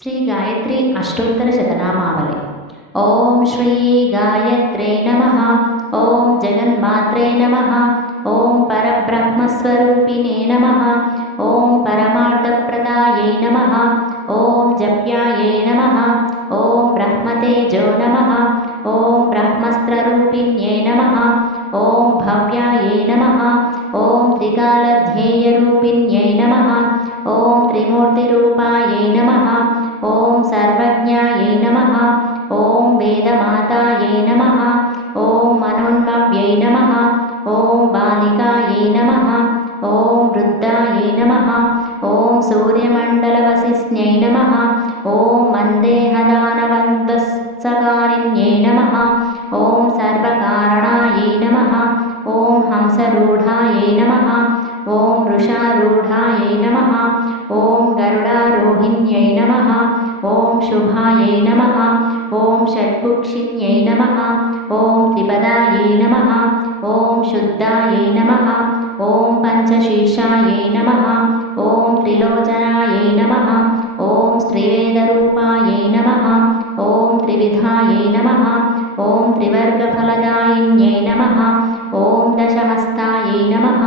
శ్రీ గాయత్రి అష్టోత్తర శతనామావళి. ఓం శ్రీ గాయత్రే నమః. ఓం జగన్మాత్రే నమః. ఓం పరబ్రహ్మస్వరూపిణే నమః. ఓం పరమార్థప్రదాయై నమః. ఓం జప్యాయై నమః. ఓం బ్రహ్మతేజో నమః. ఓం బ్రహ్మస్త్రరూపిణ్యై నమః. ఓం భవ్యాయై నమః. ఓం త్రికాలధ్యేయరూపిణ్యై నమః. ఓం త్రిమూర్తిరూపాయై నమః. ఓం సర్వజ్ఞాయై నమః. ఓం వేదమాతాయై నమః. ఓం మనోన్మవ్యై నమః. ఓం బాలికాయై నమః. ఓం వృద్ధాయై నమః. ఓం సూర్యమండలవసిష్ణ్యై నమః. ఓం వందేహదానవంతస్సకారిణ్యై నమః. ఓం సర్వకారణాయై నమః. ఓం హంసరూఢాయై నమః. ఓం వృషారూఢాయై నమః. ఓం గరుడారోహిణ్యై నమః. ఓం శుభాయై నమః. ఓం షట్కుక్షిణ్యై నమః. ఓం త్రిపదాయై నమః. ఓం శుద్ధాయై నమః. ఓం పంచశీర్షాయై నమః. ఓం త్రిలోచనాయై నమః. ఓం శ్రీవేదరూపాయై నమః. ఓం త్రివిధాయై నమః. ఓం త్రివర్గఫలదాయిన్యై నమః. ఓం దశహస్తాయై నమః.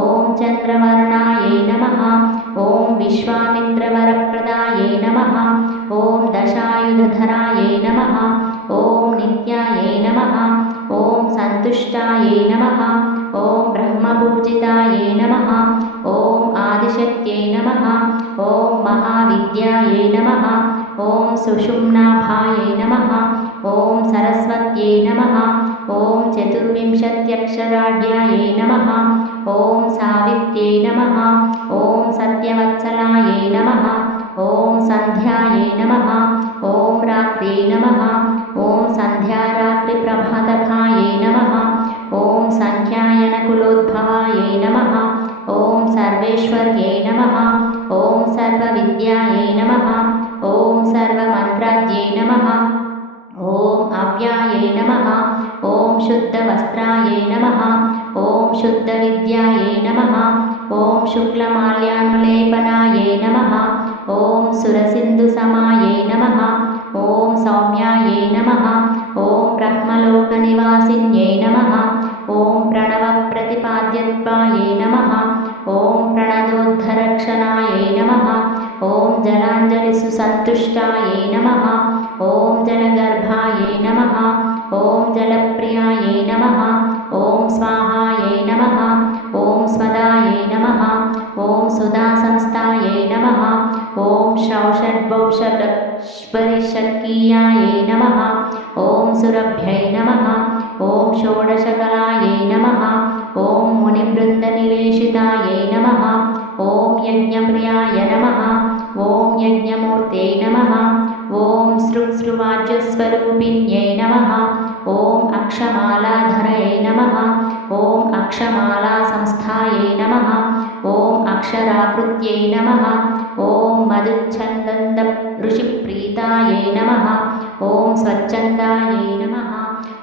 ఓం చంద్రవర్ణాయై నమః. ఓం విశ్వామిత్రవరప్రదాయై నమః. ఓం దశాయుధధరాయై నమః. ఓం నిత్యాయై నమః. ఓం సంతుష్టాయై నమః. ఓం బ్రహ్మపూజితాయై నమః. ఓం ఆదిశక్త్యై నమః. ఓం మహావిద్యాయై నమః. ఓం సుషుమ్నాభాయై నమః. ఓం సరస్వత్యై నమః. ఓం చతుర్వింశత్యక్షరాఢ్యాయై నమః. ఓం సావిత్ర్యై నమః. ఓం సత్యవత్సలాయై నమః. ఓం సంధ్యాయై నమః. ఓం రాత్ర్యై నమః. ఓం సంధ్యారాత్రిప్రభాతకాయై నమః. ఓం సంఖ్యాయనకులోద్భవాయై నమః. ఓం సర్వేశ్వర్యై నమః. ఓం సర్వవిద్యాయై నమః. ఓం సర్వమంత్రాద్యై నమః. ఓం అవ్యాయై నమః. ఓం శుద్ధవస్త్రాయై నమః. ఓం శుద్ధవిద్యాయై నమః. ఓం శుక్లమాల్యానులేపనాయై నమః. ఓం సురసింధుసమాయై నమః. ఓం సౌమ్యాయై నమః. ఓం బ్రహ్మలోకనివాసిన్యై నమః. ఓం ప్రణవప్రతిపాద్యత్వాయై నమః. ఓం ప్రణదోద్ధరక్షణాయై నమః. ఓం జలాంజలిసుసంతుష్టాయై నమః. ఓం జలగర్భాయై నమః. ఓం జలప్రియాయై నమః. ఓం స్వాహాయై నమః. ఓం స్వదాయై నమః. ఓం సుధాసంస్థాయై నమః. ఓం షౌషడ్భౌషట్పరిషక్కీయాయై నమః. ఓం సురభ్యై నమః. ఓం షోడశకలాయై నమః. ఓం మునిబృందనివేశితాయై నమః. ఓం యజ్ఞప్రియాయ నమః. ఓం యజ్ఞమూర్తై నమః. ఓం సృక్సృవాజ్యస్వరూపిణ్యై నమః. ఓం అక్షమాలాధరయై నమః. ఓం అక్షమాలాసంస్థాయై నమః. ఓం అక్షరాకృత్యై నమః. ఓం మధుచ్ఛందంద ఋషిప్రీతాయై నమః. ఓం స్వచ్ఛందాయై నమః.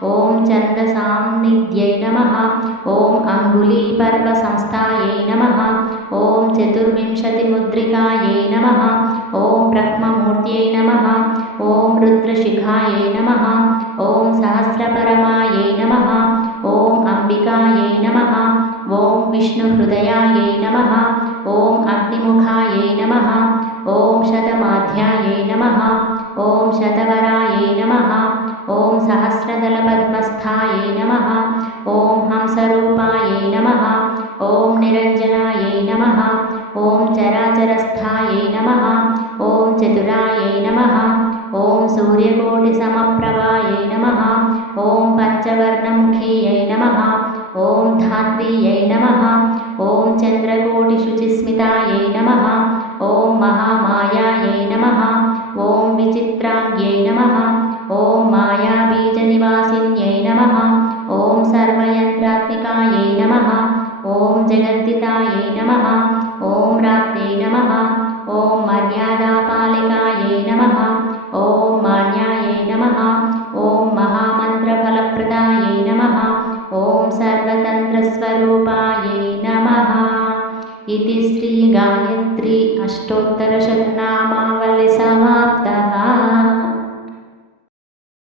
ఓం ఛందసాన్నిధ్యై నమః. ఓం అంగుళీపర్వసంస్థాయై నమః. ఓం చతుర్వింశతిముద్రికాయై నమః. ఓం బ్రహ్మమూర్త్యై నమః. ఓం రుద్రశిఖాయై నమః. ఓం సహస్రపరమాయై నమః. ఓం అంబికాయై నమః. ఓం విష్ణుహృదయాయై నమః. ఓం అగ్నిముఖాయై నమః. ఓం శతమాధ్యాయై నమః. ఓం శతవరాయై నమః. ఓం సహస్రదళపద్మస్థాయై నమః. ఓం హంసరూపాయై నమః. ఓం నిరంజనాయై నమః. ఓం చరాచరస్థాయై నమః. ఓం చతురాయై నమః. ఓం సూర్యకోటిసమప్రభాయై నమః. ఓం పంచవర్ణముఖీయై నమః. ఓం ధాత్రీయై నమః. ఓం చంద్రకోటిశుచిస్మితాయై నమః. ఓం మహామాయాయై నమః. ఓం విచిత్రాంగ్యై నమః. ఓం మాయాబీజనివాసిన్యై నమః. ఓం సర్వయంత్రాత్మికాయై నమః. ఓం జగద్దితాయై నమః. ఓం రాత్ర్యై నమః. ఓం మర్యాదాపాలికాయై నమః. ఓం మాన్యాయై నమః. ఓం మహామంత్రఫలప్రదాయై నమః. ఓం సర్వతంత్రస్వరూపాయై నమః. इति श्री गायत्री अष्टोत्तरशतनामा